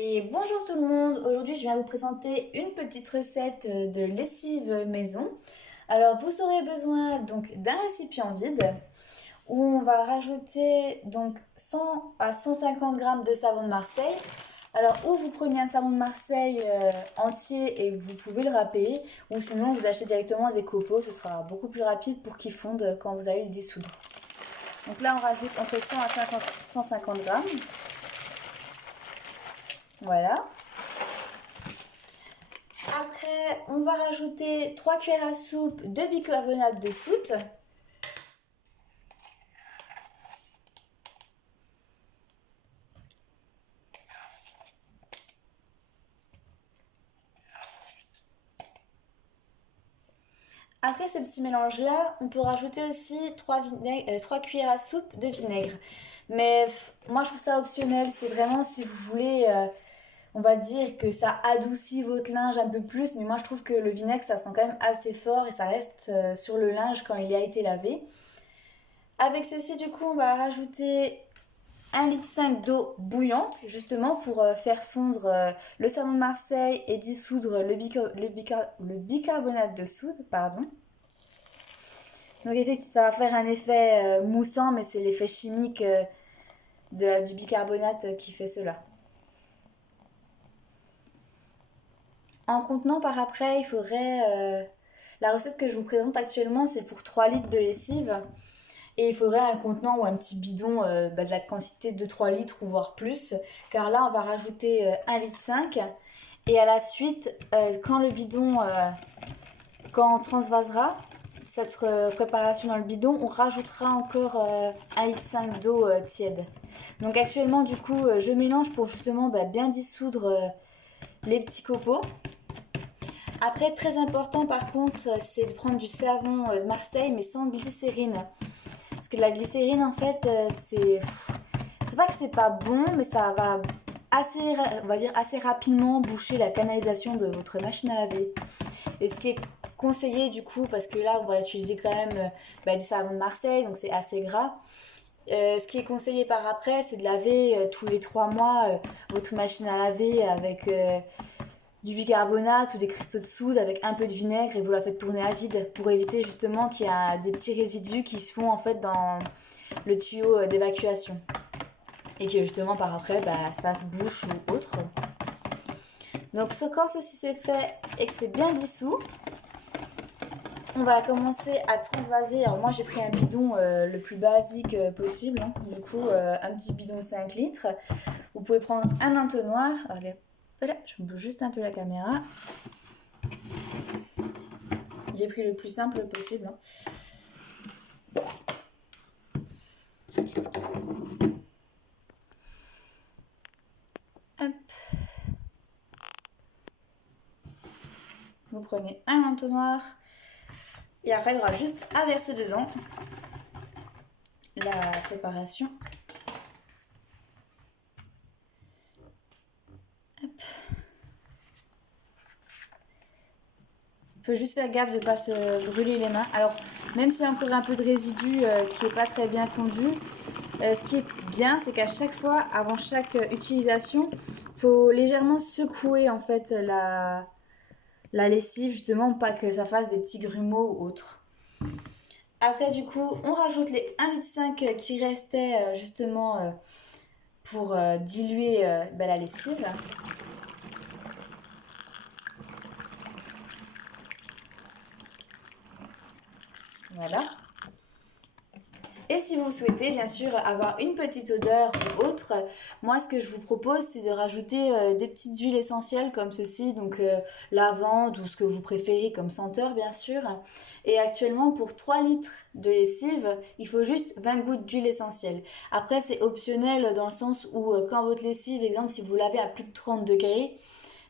Et bonjour tout le monde, aujourd'hui je viens vous présenter une petite recette de lessive maison. Alors vous aurez besoin donc d'un récipient vide où on va rajouter donc 100 à 150 grammes de savon de Marseille. Alors ou vous prenez un savon de Marseille entier et vous pouvez le râper, ou sinon vous achetez directement des copeaux, ce sera beaucoup plus rapide pour qu'il fonde quand vous allez le dissoudre. Donc là on rajoute entre 100 à 150 grammes. Voilà. Après, on va rajouter 3 cuillères à soupe de bicarbonate de soude. Après ce petit mélange-là, on peut rajouter aussi 3 cuillères à soupe de vinaigre. Mais moi, je trouve ça optionnel. C'est vraiment si vous voulez, on va dire que ça adoucit votre linge un peu plus. Mais moi, je trouve que le vinaigre, ça sent quand même assez fort et ça reste sur le linge quand il a été lavé. Avec ceci, du coup, on va rajouter 1,5 litre d'eau bouillante, justement pour faire fondre le savon de Marseille et dissoudre le bicarbonate de soude, pardon. Donc effectivement, ça va faire un effet moussant, mais c'est l'effet chimique du bicarbonate qui fait cela. En contenant par après, il faudrait... la recette que je vous présente actuellement, c'est pour 3 litres de lessive. Et il faudrait un contenant ou un petit bidon de la quantité de 3 litres ou voire plus. Car là, on va rajouter 1,5 litre. Et à la suite, quand le bidon, quand on transvasera cette préparation dans le bidon, on rajoutera encore 1,5 litre d'eau tiède. Donc actuellement, du coup, je mélange pour justement bien dissoudre les petits copeaux. Après, très important par contre, c'est de prendre du savon de Marseille, mais sans glycérine. Parce que la glycérine, en fait, c'est pas que c'est pas bon, mais ça va assez, on va dire assez rapidement boucher la canalisation de votre machine à laver. Et ce qui est conseillé du coup, parce que là on va utiliser quand même du savon de Marseille, donc c'est assez gras. Ce qui est conseillé par après, c'est de laver tous les 3 mois votre machine à laver avec du bicarbonate ou des cristaux de soude avec un peu de vinaigre et vous la faites tourner à vide pour éviter justement qu'il y a des petits résidus qui se font en fait dans le tuyau d'évacuation et que justement par après ça se bouche ou autre. Donc quand ceci c'est fait et que c'est bien dissous, on va commencer à transvaser. Alors moi j'ai pris un bidon le plus basique possible, hein. Du coup un petit bidon 5 litres. Vous pouvez prendre un entonnoir. Allez, voilà, je bouge juste un peu la caméra. J'ai pris le plus simple possible, hein. Hop. Vous prenez un entonnoir et après il y aura juste à verser dedans la préparation. Hop. Il faut juste faire gaffe de ne pas se brûler les mains. Alors même s'il y a encore un peu de résidu qui n'est pas très bien fondu, ce qui est bien, c'est qu'à chaque fois, avant chaque utilisation, il faut légèrement secouer en fait la lessive, justement, pas que ça fasse des petits grumeaux ou autres. Après, du coup, on rajoute les 1,5 litre qui restaient justement pour diluer la lessive. Voilà. Et si vous souhaitez bien sûr avoir une petite odeur ou autre, moi ce que je vous propose c'est de rajouter des petites huiles essentielles comme ceci, donc lavande ou ce que vous préférez comme senteur bien sûr. Et actuellement pour 3 litres de lessive, il faut juste 20 gouttes d'huile essentielle. Après c'est optionnel dans le sens où quand votre lessive, exemple si vous lavez à plus de 30 degrés,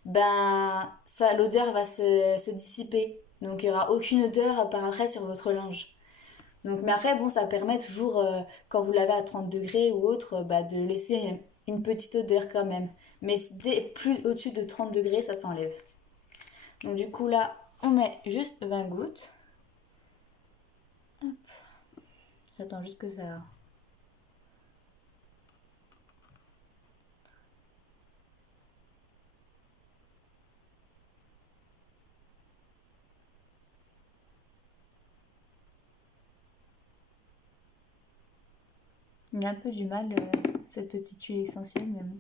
l'odeur va se dissiper. Donc il n'y aura aucune odeur par après sur votre linge. Donc, mais après, bon, ça permet toujours, quand vous lavez à 30 degrés ou autre, de laisser une petite odeur quand même. Mais dès plus au-dessus de 30 degrés, ça s'enlève. Donc du coup là, on met juste 20 gouttes. Hop. J'attends juste que ça... Il a un peu du mal, cette petite huile essentielle, mais bon.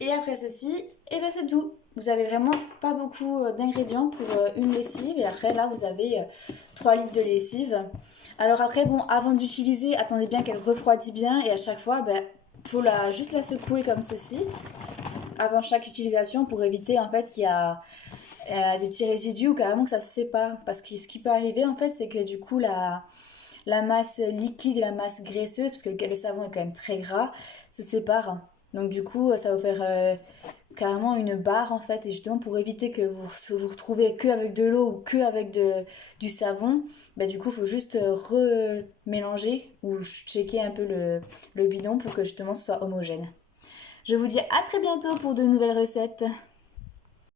Et après ceci, et ben c'est tout. Vous avez vraiment pas beaucoup d'ingrédients pour une lessive. Et après là, vous avez 3 litres de lessive. Alors après, bon, avant d'utiliser, attendez bien qu'elle refroidit bien. Et à chaque fois, ben, faut juste la secouer comme ceci. Avant chaque utilisation pour éviter en fait qu'il y a des petits résidus ou carrément que ça se sépare. Parce que ce qui peut arriver en fait, c'est que du coup, la masse liquide et la masse graisseuse, parce que le savon est quand même très gras, se séparent. Donc du coup, ça va vous faire carrément une barre en fait. Et justement, pour éviter que vous retrouvez que avec de l'eau ou que avec du savon, bah, du coup, il faut juste remélanger ou checker un peu le bidon pour que justement ce soit homogène. Je vous dis à très bientôt pour de nouvelles recettes.